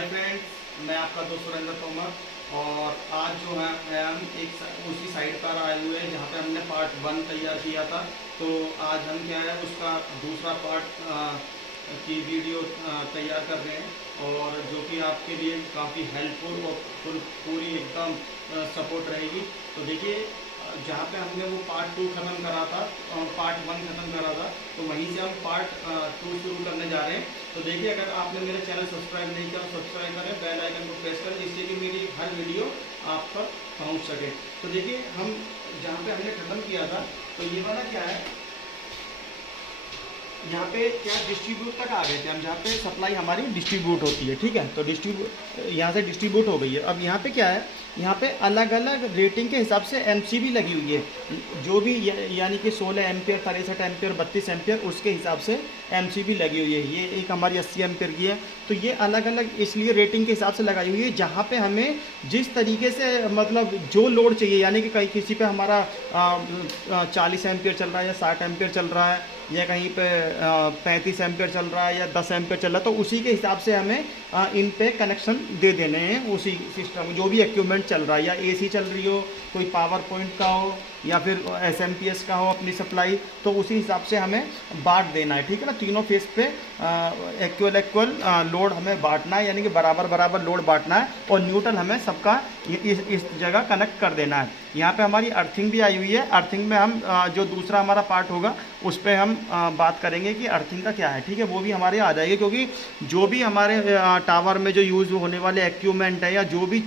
Hi friends, मैं आपका दोस्त सुरेंद्र तोमर। और आज जो है हम उसी साइट पर आए हुए हैं जहाँ पे हमने पार्ट 1 तैयार किया था। तो आज हम क्या है उसका दूसरा पार्ट की वीडियो तैयार कर रहे हैं, और जो कि आपके लिए काफ़ी हेल्पफुल और पूरी एकदम सपोर्ट रहेगी। तो देखिए, जहाँ पे हमने वो पार्ट 2 ख़त्म करा था, पार्ट 1 ख़त्म करा था, तो वहीं से हम पार्ट 2 शुरू करने जा रहे हैं। तो देखिए, अगर आपने मेरा चैनल सब्सक्राइब नहीं किया, सब्सक्राइब करें, बेल आइकन को प्रेस करें, जिससे कि मेरी हर वीडियो आप तक पहुँच सके। तो देखिए, हम जहाँ पे हमने ख़त्म किया था, तो ये वाला क्या है, यहाँ पे क्या डिस्ट्रीब्यूट तक आ गए थे हम, जहाँ पे सप्लाई हमारी डिस्ट्रीब्यूट होती है। ठीक है, तो यहाँ से डिस्ट्रीब्यूट हो गई है। अब यहाँ पे क्या है, यहाँ पे अलग अलग रेटिंग के हिसाब से एमसीबी लगी हुई है। जो भी यानी कि 16 एम्पियर, 63 एम्पियर, 32 एम्पियर, उसके हिसाब से एमसीबी लगी हुई है। ये एक हमारी 80 एम्पियर की है। तो ये अलग अलग इसलिए रेटिंग के हिसाब से लगाई हुई है, जहाँ पे हमें जिस तरीके से मतलब जो लोड चाहिए, यानी कि कहीं किसी पे हमारा 40 एम्पियर चल रहा है या 60 एम्पियर चल रहा है, या कहीं पे 35 एम्पियर चल रहा है या 10 एम्पियर चल रहा है, तो उसी के हिसाब से हमें इन पे कनेक्शन दे देने हैं। उसी सिस्टम जो भी इक्विपमेंट चल रहा है, या एसी चल रही हो, कोई पावर पॉइंट का हो, या फिर एसएमपीएस का हो अपनी सप्लाई, तो उसी हिसाब से हमें बांट देना है। ठीक है ना, तीनों फेस पे इक्वल लोड हमें बांटना है, यानी कि बराबर बराबर लोड बांटना है, और न्यूट्रल हमें सबका इस जगह कनेक्ट कर देना है। यहाँ पे हमारी अर्थिंग भी आई हुई है। अर्थिंग में हम जो दूसरा हमारा पार्ट होगा उस पर हम बात करेंगे कि अर्थिंग का क्या है। ठीक है, वो भी हमारे आ जाएगी, क्योंकि जो भी हमारे टावर में जो यूज़ होने वाले इक्विपमेंट है, या जो भी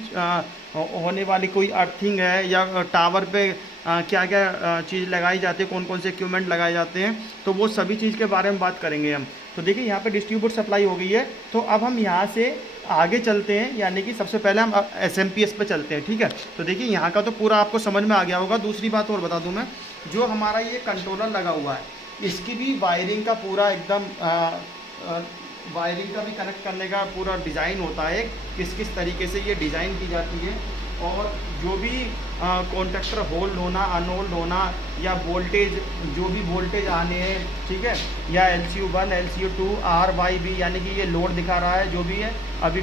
होने वाली कोई अर्थिंग है, या टावर पे क्या क्या चीज़ लगाई जाती है, कौन कौन से इक्विपमेंट लगाए जाते हैं, तो वो सभी चीज़ के बारे में बात करेंगे हम। तो देखिए, यहाँ पे डिस्ट्रीब्यूट सप्लाई हो गई है। तो अब हम यहाँ से आगे चलते हैं, यानी कि सबसे पहले हम एसएमपीएस पे चलते हैं। ठीक है, तो देखिए, यहाँ का तो पूरा आपको समझ में आ गया होगा। दूसरी बात और बता दूँ मैं, जो हमारा ये कंट्रोलर लगा हुआ है, इसकी भी वायरिंग का पूरा एकदम वायरिंग का भी कनेक्ट करने का पूरा डिज़ाइन होता है, किस किस तरीके से ये डिज़ाइन की जाती है, और जो भी कॉन्टेक्टर होल्ड होना, अनहोल्ड होना, या वोल्टेज, जो भी वोल्टेज आने हैं, ठीक है, या LCU1, LCU2, RYB, यानी कि ये लोड दिखा रहा है जो भी है। अभी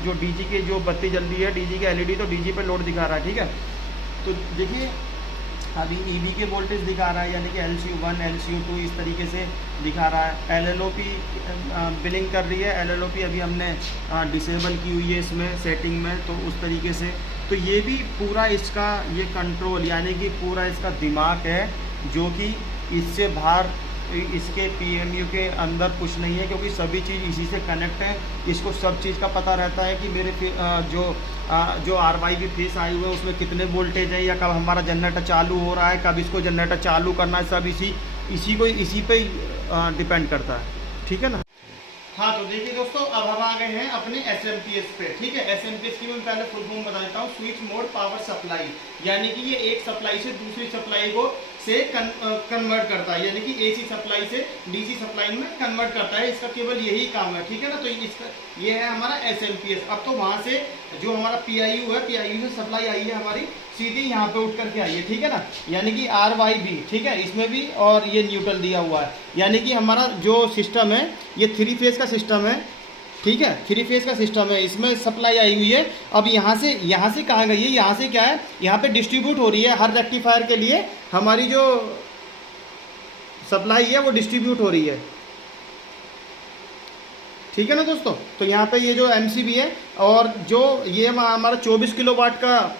जो डीजी की जो बत्ती जल रही है, डीजी की एलईडी, तो डीजी पे लोड दिखा रहा है। ठीक है, तो देखिए, अभी ईबी के वोल्टेज दिखा रहा है, यानी कि LCU1, LCU2 इस तरीके से दिखा रहा है। LLOP बिलिंग कर रही है। LLOP अभी हमने डिसेबल की हुई है इसमें सेटिंग में, तो उस तरीके से। तो ये भी पूरा इसका ये कंट्रोल, यानी कि पूरा इसका दिमाग है, जो कि इससे बाहर इसके PMU के अंदर कुछ नहीं है, क्योंकि सभी चीज़ इसी से कनेक्ट है। इसको सब चीज़ का पता रहता है कि मेरे जो RYB फेस आई हुए हैं उसमें कितने वोल्टेज है, या कब हमारा जनरेटर चालू हो रहा है, कब इसको जनरेटर चालू करना है, सब इसी पे डिपेंड करता है। ठीक है ना। हाँ, तो देखिए दोस्तों, अब हम आ गए हैं अपने एसएमपीएस पे। ठीक है, एसएमपीएस की मैं पहले फुल फॉर्म बता देता हूँ। स्विच मोड पावर सप्लाई, यानी कि ये एक सप्लाई से दूसरी सप्लाई को कन्वर्ट करता है, यानी कि एसी सप्लाई से डीसी सप्लाई में कन्वर्ट करता है। इसका केवल यही काम है। ठीक है ना, तो इसका ये है हमारा एसएमपीएस। अब तो वहाँ से जो हमारा PIU है, PIU से सप्लाई आई है हमारी सीधी यहाँ पे उठ करके आई है। ठीक है ना, यानी कि RYB, ठीक है, इसमें भी, और ये न्यूट्रल दिया हुआ है, यानी कि हमारा जो सिस्टम है ये 3 फेज का सिस्टम है। ठीक है, 3 फेज का सिस्टम है, इसमें सप्लाई आई हुई है। अब यहाँ से कहाँ गई है, यहाँ से क्या है, यहाँ पे डिस्ट्रीब्यूट हो रही है। हर रेक्टिफायर के लिए हमारी जो सप्लाई है वो डिस्ट्रीब्यूट हो रही है। ठीक है ना दोस्तों, तो यहाँ पे ये जो MCB है, और जो ये हमारा 24 किलोवाट का,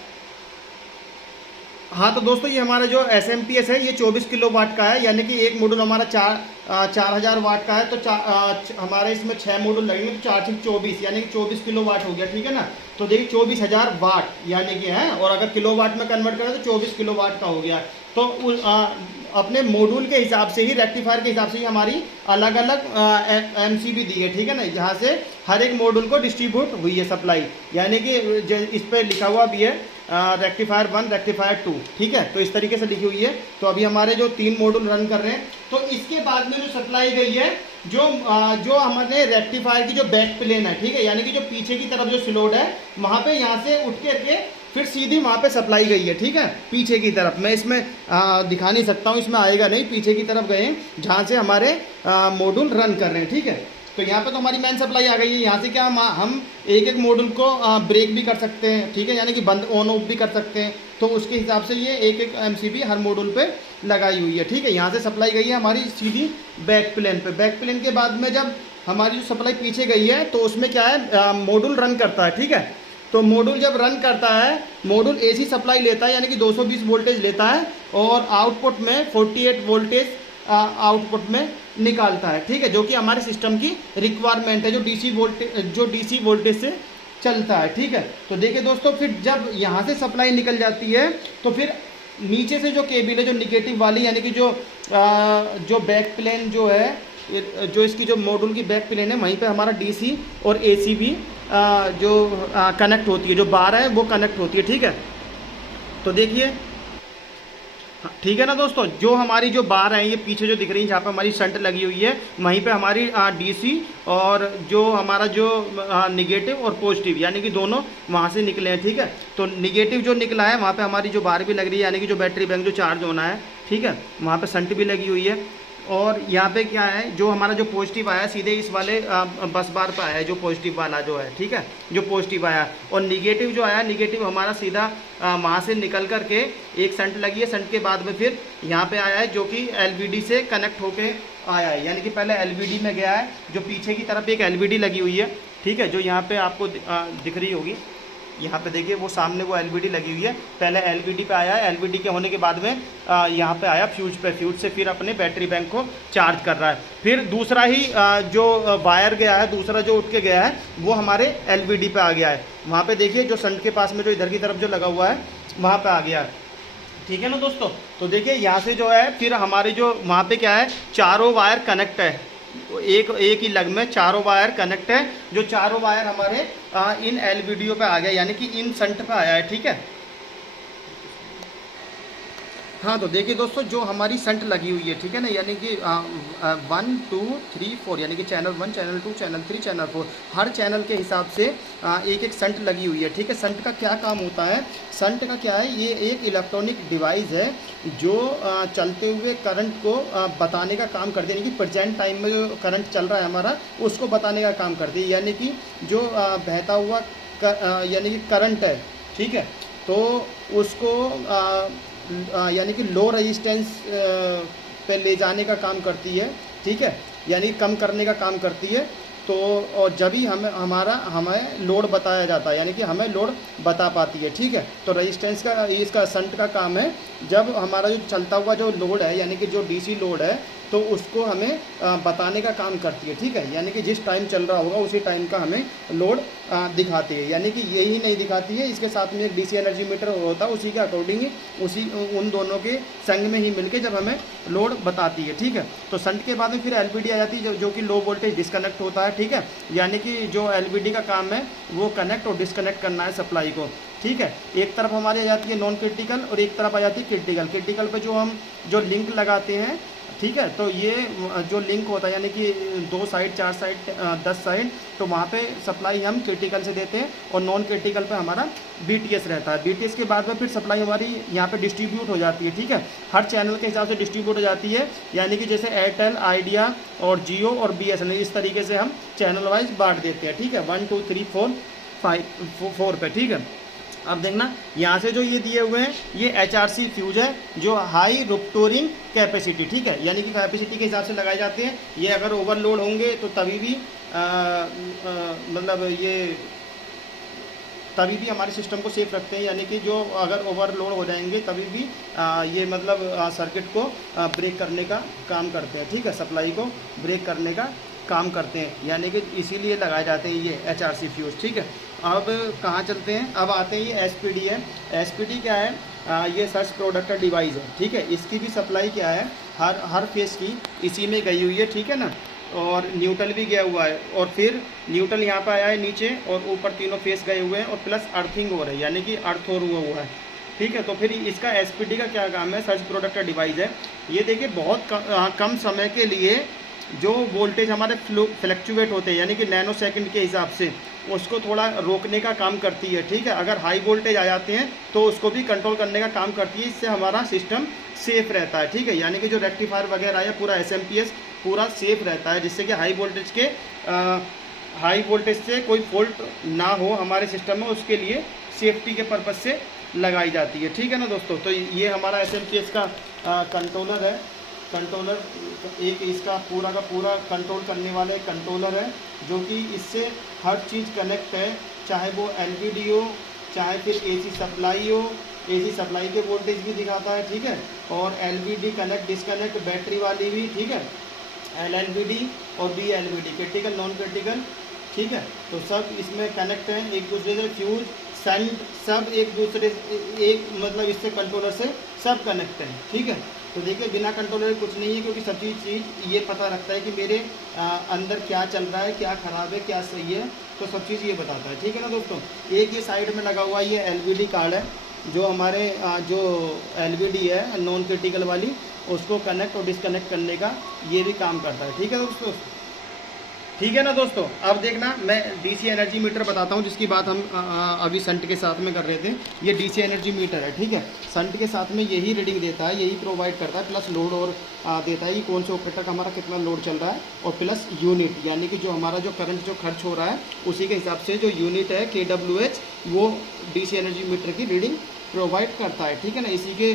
हाँ, तो दोस्तों ये हमारा जो एसएमपीएस है ये 24 किलोवाट का है, यानी कि एक मॉड्यूल हमारा 4000 वाट का है। तो हमारे इसमें 6 मॉड्यूल लगेंगे, तो 4 से 24, यानी कि 24 किलोवाट हो गया। ठीक है ना, तो देखिए 24,000 वाट यानी कि है, और अगर किलोवाट में कन्वर्ट करें तो 24 किलोवाट का हो गया। तो अपने मॉड्यूल के हिसाब से ही, रेक्टिफायर के हिसाब से ही हमारी अलग अलग MCB दी है। ठीक है ना, जहाँ से हर एक मॉड्यूल को डिस्ट्रीब्यूट हुई है सप्लाई, यानी कि इस पर लिखा हुआ भी है रेक्टिफायर 1, रेक्टिफायर 2। ठीक है, तो इस तरीके से लिखी हुई है। तो अभी हमारे जो 3 मॉड्यूल रन कर रहे हैं, तो इसके बाद में जो सप्लाई गई है, जो हमारे रेक्टिफायर की जो बैक प्लेन है, ठीक है, यानी कि जो पीछे की तरफ जो स्लोड है, वहाँ पे यहाँ से उठ के फिर सीधी वहाँ पे सप्लाई गई है। ठीक है, पीछे की तरफ, मैं इसमें दिखा नहीं सकता हूँ, इसमें आएगा नहीं, पीछे की तरफ गए हैं जहाँ से हमारे मॉड्यूल रन कर रहे हैं। ठीक है, तो यहाँ पे तो हमारी मेन सप्लाई आ गई है। यहाँ से क्या हम एक एक मॉड्यूल को ब्रेक भी कर सकते हैं, ठीक है, यानी कि बंद ऑन ऑफ भी कर सकते हैं। तो उसके हिसाब से ये एक एक MCB हर मॉड्यूल पे लगाई हुई है, ठीक है। यहाँ से सप्लाई गई है हमारी सीधी बैक प्लेन पे। बैक प्लेन के बाद में जब हमारी जो सप्लाई पीछे गई है तो उसमें क्या है, मॉड्यूल रन करता है, ठीक है। तो मॉड्यूल जब रन करता है, मॉड्यूल AC सप्लाई लेता है, यानी कि 220 वोल्टेज लेता है और आउटपुट में 48 वोल्टेज आउटपुट में निकालता है, ठीक है, जो कि हमारे सिस्टम की रिक्वायरमेंट है, जो DC वोल्टेज से चलता है, ठीक है। तो देखिए दोस्तों, फिर जब यहाँ से सप्लाई निकल जाती है तो फिर नीचे से जो केबल है, जो निगेटिव वाली, यानी कि जो बैक प्लेन जो है, जो इसकी जो मॉड्यूल की बैक प्लेन है, वहीं पे हमारा DC और AC भी जो कनेक्ट होती है, जो बार है वो कनेक्ट होती है, ठीक है। तो देखिए, ठीक है ना दोस्तों, जो हमारी जो बार है ये पीछे जो दिख रही है, जहाँ पे हमारी शंट लगी हुई है, वहीं पे हमारी DC और जो हमारा जो निगेटिव और पॉजिटिव, यानी कि दोनों वहाँ से निकले हैं, ठीक है। तो निगेटिव जो निकला है वहाँ पे हमारी जो बार भी लग रही है, यानी कि जो बैटरी बैंक जो चार्ज होना है, ठीक है, वहाँ पे शंट भी लगी हुई है। और यहाँ पे क्या है, जो हमारा जो पॉजिटिव आया सीधे इस वाले बस बार पे आया है, जो पॉजिटिव वाला जो है, ठीक है, जो पॉजिटिव आया। और निगेटिव जो आया, निगेटिव हमारा सीधा वहाँ से निकल करके एक शंट लगी है, शंट के बाद में फिर यहाँ पे आया है, जो कि LVD से कनेक्ट होके आया है, यानी कि पहले LVD में गया है, जो पीछे की तरफ एक LVD लगी हुई है, ठीक है, जो यहाँ पे आपको दिख रही होगी। यहाँ पे देखिए वो सामने वो LVD लगी हुई है, पहले LVD पे आया है, LVD के होने के बाद में यहाँ पे आया फ्यूज पे, फ्यूज से फिर अपने बैटरी बैंक को चार्ज कर रहा है। फिर दूसरा ही जो वायर गया है, दूसरा जो उठ के गया है, वो हमारे LVD पे आ गया है। वहाँ पे देखिए जो शंट के पास में जो इधर की तरफ जो लगा हुआ है वहाँ पे आ गया है, ठीक है ना दोस्तों। तो देखिए यहाँ से जो है फिर हमारे जो वहाँ पे क्या है, चारों वायर कनेक्ट है, एक ही लग में चारों वायर कनेक्ट है, जो चारों वायर हमारे इन LVD पे आ गया, यानी कि इन शंट पे आया है, ठीक है। हाँ, तो देखिए दोस्तों, जो हमारी शंट लगी हुई है, ठीक है ना, यानी कि 1 2 3 4, यानी कि चैनल 1, चैनल 2, चैनल 3, चैनल 4, हर चैनल के हिसाब से एक एक शंट लगी हुई है, ठीक है। शंट का क्या काम होता है, शंट का क्या है, ये एक इलेक्ट्रॉनिक डिवाइस है जो चलते हुए करंट को बताने का काम करती है, यानी कि प्रेजेंट टाइम में जो करंट चल रहा है हमारा, उसको बताने का काम करती है, यानी कि जो बहता हुआ यानी कि करंट है, ठीक है, तो उसको यानी कि लो रेजिस्टेंस पे ले जाने का काम करती है, ठीक है, यानी कम करने का काम करती है। तो और जब ही हमें लोड बताया जाता है, यानी कि हमें लोड बता पाती है, ठीक है। तो रेजिस्टेंस का इसका शंट का काम है, जब हमारा जो चलता हुआ जो लोड है, यानी कि जो DC लोड है, तो उसको हमें बताने का काम करती है, ठीक है, यानी कि जिस टाइम चल रहा होगा उसी टाइम का हमें लोड दिखाती है, यानी कि यही नहीं दिखाती है, इसके साथ में एक DC एनर्जी मीटर होता है, उसी के अकॉर्डिंग ही उन दोनों के संग में ही मिलके जब हमें लोड बताती है, ठीक है। तो शंट के बाद में फिर LVD आ जाती है, जो कि लो वोल्टेज डिस्कनेक्ट होता है, ठीक है, यानी कि जो LVD का काम है वो कनेक्ट और डिस्कनेक्ट करना है सप्लाई को, ठीक है। एक तरफ हमारी आ जाती है नॉन क्रिटिकल और एक तरफ आ जाती है क्रिटिकल। क्रिटिकल पे जो हम जो लिंक लगाते हैं, ठीक है, तो ये जो लिंक होता है, यानी कि 2 साइड 4 साइड 10 साइड, तो वहाँ पे सप्लाई हम क्रिटिकल से देते हैं और नॉन क्रिटिकल पे हमारा BTS रहता है। BTS के बाद में फिर सप्लाई हमारी यहाँ पे डिस्ट्रीब्यूट हो जाती है, ठीक है, हर चैनल के हिसाब से डिस्ट्रीब्यूट हो जाती है, यानी कि जैसे एयरटेल, आइडिया और जियो और BSNL, इस तरीके से हम चैनल वाइज बांट देते हैं, ठीक है, 1 2 3 4 5 4 पे, ठीक है। अब देखना यहाँ से जो ये दिए हुए हैं, ये HRC फ्यूज है, जो हाई रुप्टोरिंग कैपेसिटी, ठीक है, यानी कि कैपेसिटी के हिसाब से लगाए जाते हैं। ये अगर ओवरलोड होंगे तो तभी भी मतलब ये तभी भी हमारे सिस्टम को सेफ रखते हैं, यानी कि जो अगर ओवरलोड हो जाएंगे तभी भी ये मतलब सर्किट को ब्रेक करने का काम करते हैं, ठीक है, सप्लाई को ब्रेक करने का काम करते हैं, यानी कि इसीलिए लगाए जाते हैं ये HRC फ्यूज, ठीक है। अब कहाँ चलते हैं, अब आते हैं ये SPD है। SPD क्या है, ये सर्च प्रोडक्टर डिवाइस है, ठीक है, इसकी भी सप्लाई क्या है, हर फेस की इसी में गई हुई है, ठीक है ना, और न्यूट्रल भी गया हुआ है, और फिर न्यूट्रल यहाँ पर आया है नीचे, और ऊपर तीनों फेस गए हुए हैं, और प्लस अर्थिंग हो रही है, यानी कि अर्थ और हुआ है, ठीक है। तो फिर इसका SPD का क्या काम है, सर्च प्रोडक्टर डिवाइस है। ये देखिए बहुत कम समय के लिए जो वोल्टेज हमारे फ्लक्चुएट होते हैं यानी कि नैनो सेकंड के हिसाब से, उसको थोड़ा रोकने का काम करती है। ठीक है, अगर हाई वोल्टेज आ जाते हैं तो उसको भी कंट्रोल करने का काम करती है। इससे हमारा सिस्टम सेफ रहता है। ठीक है, यानी कि जो रेक्टिफायर वगैरह है पूरा SMP पूरा सेफ रहता है, जिससे कि हाई वोल्टेज से कोई फॉल्ट ना हो हमारे सिस्टम में, उसके लिए सेफ्टी के पर्पज़ से लगाई जाती है। ठीक है ना दोस्तों, तो ये हमारा SMP का कंट्रोलर है। कंट्रोलर एक इसका पूरा का पूरा कंट्रोल करने वाले कंट्रोलर है, जो कि इससे हर चीज़ कनेक्ट है, चाहे वो LVD हो, चाहे फिर AC सप्लाई हो। AC सप्लाई के वोल्टेज भी दिखाता है। ठीक है, और LVD कनेक्ट डिस्कनेक्ट बैटरी वाली भी। ठीक है, LLVD और BLVD क्रिटिकल नॉन क्रिटिकल। ठीक है, तो सब इसमें कनेक्ट हैं एक दूसरे से, फ्यूज सेंट सब एक दूसरे एक मतलब इससे कंट्रोलर से सब कनेक्ट हैं। ठीक है, तो देखिए बिना कंट्रोलर कुछ नहीं है, क्योंकि सब चीज़ ये पता रखता है कि मेरे अंदर क्या चल रहा है, क्या ख़राब है, क्या सही है, तो सब चीज़ ये बताता है। ठीक है ना दोस्तों, एक ये साइड में लगा हुआ ये LVD कार्ड है, जो हमारे जो LVD है नॉन क्रिटिकल वाली, उसको कनेक्ट और डिसकनेक्ट करने का ये भी काम करता है। ठीक है दोस्तों, ठीक है ना दोस्तों। अब देखना मैं DC एनर्जी मीटर बताता हूँ, जिसकी बात हम अभी संट के साथ में कर रहे थे। ये DC एनर्जी मीटर है। ठीक है, संट के साथ में यही रीडिंग देता है, यही प्रोवाइड करता है, प्लस लोड और देता है कि कौन से ऑपरेटर का हमारा कितना लोड चल रहा है, और प्लस यूनिट यानी कि जो हमारा जो करंट जो खर्च हो रहा है उसी के हिसाब से जो यूनिट है kWh, वो DC एनर्जी मीटर की रीडिंग प्रोवाइड करता है। ठीक है ना, इसी के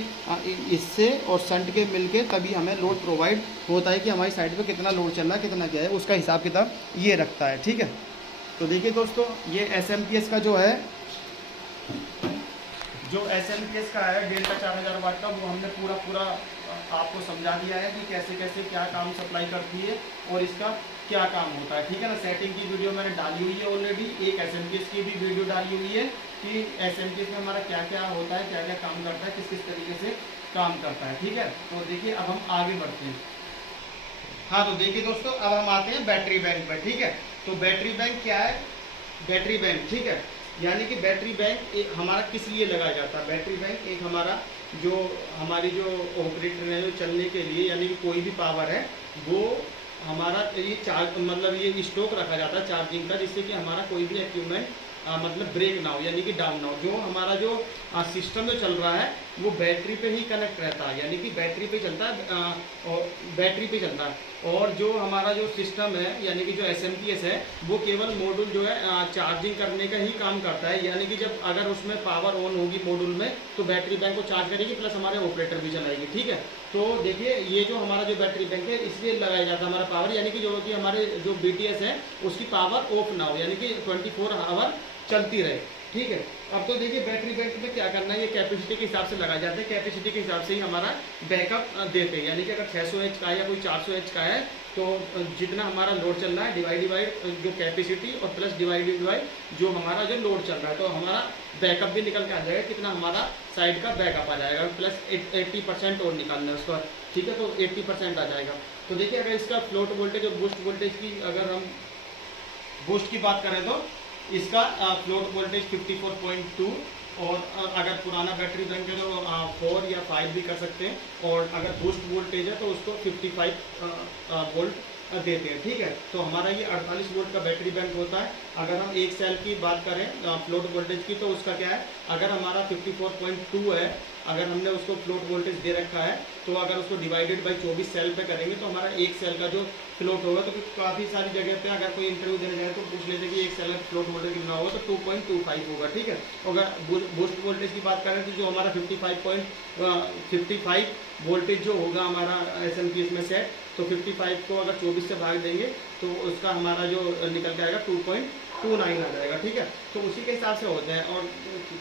इससे और संट के मिलके तभी हमें लोड प्रोवाइड होता है कि हमारी साइड पे कितना लोड चल रहा है, कितना क्या है, उसका हिसाब किताब ये रखता है। ठीक है, तो देखिए दोस्तों, ये SMPS का जो है, जो SMPS का है डेल्टा 4000 वाट का, वो हमने पूरा आपको समझा दिया है कि कैसे कैसे क्या काम सप्लाई करती है और इसका क्या काम होता है। ठीक है ना, सेटिंग की वीडियो मैंने डाली हुई है ऑलरेडी, एक SMPS की भी वीडियो डाली हुई है कि SMPS में हमारा क्या क्या होता है, क्या क्या काम करता है, किस किस तरीके से काम करता है। ठीक है, तो देखिए अब हम आगे बढ़ते हैं। हाँ, तो देखिए दोस्तों, अब हम आते हैं बैटरी बैंक पर। ठीक है, तो बैटरी बैंक क्या है, बैटरी बैंक, ठीक है, यानी कि बैटरी बैंक एक हमारा किस लिए लगाया जाता है। बैटरी बैंक एक हमारा जो हमारी जो ऑपरेटर है जो चलने के लिए, यानी कि कोई भी पावर है वो हमारा ये चार्ज मतलब ये स्टॉक रखा जाता है चार्जिंग का, जिससे कि हमारा कोई भी इक्विपमेंट मतलब ब्रेक ना हो, यानी कि डाउन ना हो। जो हमारा जो सिस्टम जो चल रहा है वो बैटरी पे ही कनेक्ट रहता है, यानी कि बैटरी पे चलता है और बैटरी पे चलता है। और जो हमारा जो सिस्टम है यानी कि जो SMPS है वो केवल मॉड्यूल जो है चार्जिंग करने का ही काम करता है, यानी कि जब अगर उसमें पावर ऑन होगी मॉड्यूल में तो बैटरी बैंक को चार्ज करेगी, प्लस हमारे ऑपरेटर भी चलाएगी। ठीक है, तो देखिए ये जो हमारा जो बैटरी बैंक है इसलिए लगाया जाता है हमारा पावर, यानी कि जो कि हमारे जो BTS है उसकी पावर ऑफ ना हो, यानी कि 24 आवर चलती रहे। ठीक है, अब तो देखिए बैटरी बैंक में क्या करना है, ये कैपेसिटी के हिसाब से लगाए जाते हैं, कैपेसिटी के हिसाब से ही हमारा बैकअप देते हैं, यानी कि अगर 600H का है या कोई 400H का है तो जितना हमारा लोड चल रहा है डिवाइड जो कैपेसिटी और प्लस डिवाइड जो हमारा जो लोड चल रहा है, तो हमारा बैकअप भी निकल के आ जाएगा, कितना हमारा साइड का बैकअप आ जाएगा, प्लस 80% और निकालना है उसका। ठीक है, तो 80% आ जाएगा। तो देखिए अगर इसका फ्लोट वोल्टेज और बूस्ट वोल्टेज की अगर हम बूस्ट की बात करें तो इसका फ्लोट वोल्टेज 54.2, और अगर पुराना बैटरी बैंक है तो 4 या 5 भी कर सकते हैं, और अगर बूस्ट वोल्टेज है तो उसको 55 वोल्ट देते हैं। ठीक है, तो हमारा ये 48 वोल्ट का बैटरी बैंक होता है। अगर हम एक सेल की बात करें फ्लोट वोल्टेज की, तो उसका क्या है, अगर हमारा 54.2 है, अगर हमने उसको फ्लोट वोल्टेज दे रखा है, तो अगर उसको डिवाइडेड बाई 24 सेल पे करेंगे तो हमारा एक सेल का जो फ्लोट होगा, तो काफ़ी सारी जगह पे अगर कोई इंटरव्यू देने जाए तो पूछ लेते कि एक सेल का फ्लोट वोल्टेज कितना होगा, तो 2.25 होगा। ठीक है, अगर बूस्ट वोल्टेज की बात करें तो जो हमारा 55 वोल्टेज जो होगा हमारा SMPS में सेट, तो 55 को अगर 24 से भाग देंगे तो उसका हमारा जो निकल के आएगा 2.29 आ जाएगा। ठीक है, तो उसी के हिसाब से होते हैं। और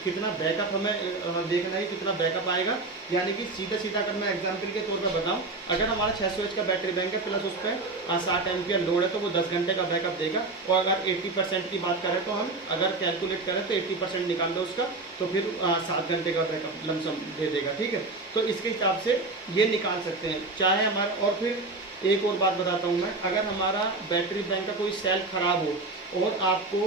कितना बैकअप हमें देखना है, कितना बैकअप आएगा, यानी कि सीधा अगर मैं एग्जांपल के तौर पर बताऊं, अगर हमारा 600H का बैटरी बैंक है प्लस उस पर 60 एम्पियर लोड है तो वो 10 घंटे का बैकअप देगा। और अगर 80% की बात करें तो हम अगर कैलकुलेट करें तो 80% निकाल दो उसका, तो फिर 7 घंटे का बैकअप लमसम दे देगा। ठीक है, तो इसके हिसाब से ये निकाल सकते हैं चाहे हमारा। और फिर एक और बात बताता हूँ मैं, अगर हमारा बैटरी बैंक का कोई सेल खराब हो और आपको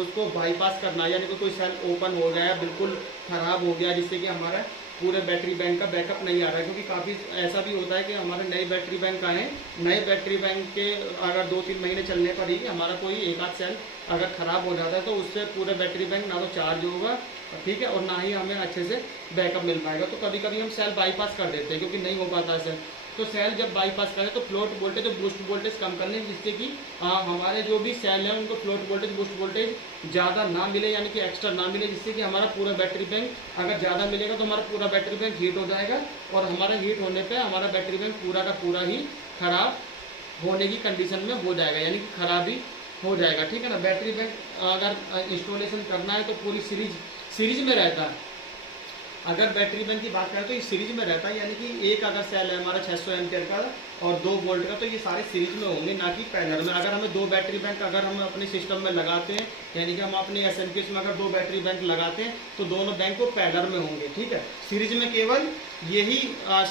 उसको बाईपास करना है, यानी कि कोई सेल ओपन हो गया है बिल्कुल ख़राब हो गया जिससे कि हमारा पूरे बैटरी बैंक का बैकअप नहीं आ रहा है, क्योंकि काफ़ी ऐसा भी होता है कि हमारे नए बैटरी बैंक आए, नए बैटरी बैंक के अगर 2-3 महीने चलने पर ही हमारा कोई एक आध सेल अगर ख़राब हो जाता है तो उससे पूरे बैटरी बैंक ना तो चार्ज होगा, ठीक है, और ना ही हमें अच्छे से बैकअप मिल पाएगा। तो कभी कभी हम सेल बाईपास कर देते हैं क्योंकि नहीं हो पाता सेल। तो सेल जब बाईपास करें तो फ्लोट वोल्टेज और बूस्ट वोल्टेज कम कर लें, जिससे कि हमारे जो भी सेल हैं उनको फ्लोट वोल्टेज बूस्ट वोल्टेज ज़्यादा ना मिले, यानी कि एक्स्ट्रा ना मिले, जिससे कि हमारा पूरा बैटरी बैंक अगर ज़्यादा मिलेगा तो हमारा पूरा बैटरी बैंक हीट हो जाएगा, और हमारा हीट होने पर हमारा बैटरी बैंक पूरा का पूरा ही ख़राब होने की कंडीशन में हो जाएगा, यानी कि ख़राब ही हो जाएगा, ठीक है ना। बैटरी बैंक अगर इंस्टॉलेशन करना है तो पूरी सीरीज में रहता है। अगर बैटरी बैंक की बात करें तो ये सीरीज में रहता है, यानी कि एक अगर सेल है हमारा 600 एम्पियर का और 2 वोल्ट का, तो ये सारे सीरीज में होंगे, ना कि पैरेलल में। अगर हमें 2 बैटरी बैंक अगर हम अपने सिस्टम में लगाते हैं, यानी कि हम अपने एसएमपीएस में अगर 2 बैटरी बैंक लगाते हैं तो दोनों बैंक को पैरेलल में होंगे, ठीक है। सीरीज में केवल यही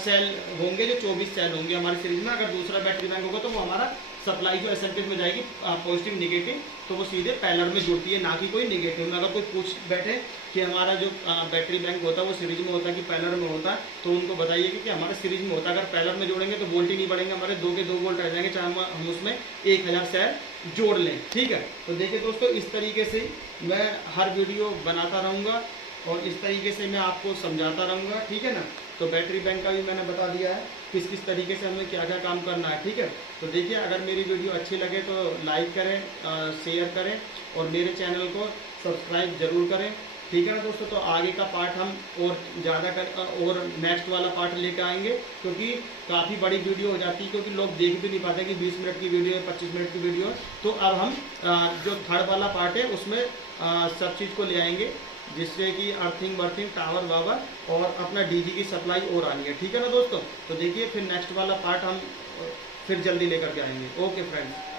सेल होंगे जो 24 सेल होंगे हमारे सीरीज में। अगर दूसरा बैटरी बैंक होगा तो वो हमारा सप्लाई जो एसएमपीएस में जाएगी पॉजिटिव निगेटिव, तो वो सीधे पैरेलल में जुड़ती है, ना कि कोई निगेटिव में। अगर कोई पूछ बैठे कि हमारा जो बैटरी बैंक होता है वो सीरीज में होता है कि पैरेलल में होता है, तो उनको बताइए कि हमारा सीरीज में होता है। अगर पैरेलल में जोड़ेंगे तो वोल्ट ही नहीं बढ़ेंगे, हमारे 2 के 2 वोल्ट रह जाएंगे, चाहे हम उसमें 1000 सेल जोड़ लें, ठीक है। तो देखिए दोस्तों, इस तरीके से मैं हर वीडियो बनाता रहूँगा और इस तरीके से मैं आपको समझाता रहूँगा, ठीक है ना। तो बैटरी बैंक का भी मैंने बता दिया है किस किस तरीके से हमें क्या क्या काम करना है, ठीक है। तो देखिए, अगर मेरी वीडियो अच्छी लगे तो लाइक करें, शेयर करें और मेरे चैनल को सब्सक्राइब जरूर करें, ठीक है ना दोस्तों। तो आगे का पार्ट हम और ज़्यादा और नेक्स्ट वाला पार्ट लेकर आएंगे, क्योंकि काफ़ी बड़ी वीडियो हो जाती है, क्योंकि लोग देख भी नहीं पाते कि 20 मिनट की वीडियो है, 25 मिनट की वीडियो है। तो अब हम जो थर्ड वाला पार्ट है उसमें सब चीज़ को ले आएंगे, जिससे कि अर्थिंग बर्थिंग टावर वावर और अपना डीजी की सप्लाई और आनी है, ठीक है ना दोस्तों। तो देखिए, फिर नेक्स्ट वाला पार्ट हम फिर जल्दी लेकर के आएंगे। Okay friends.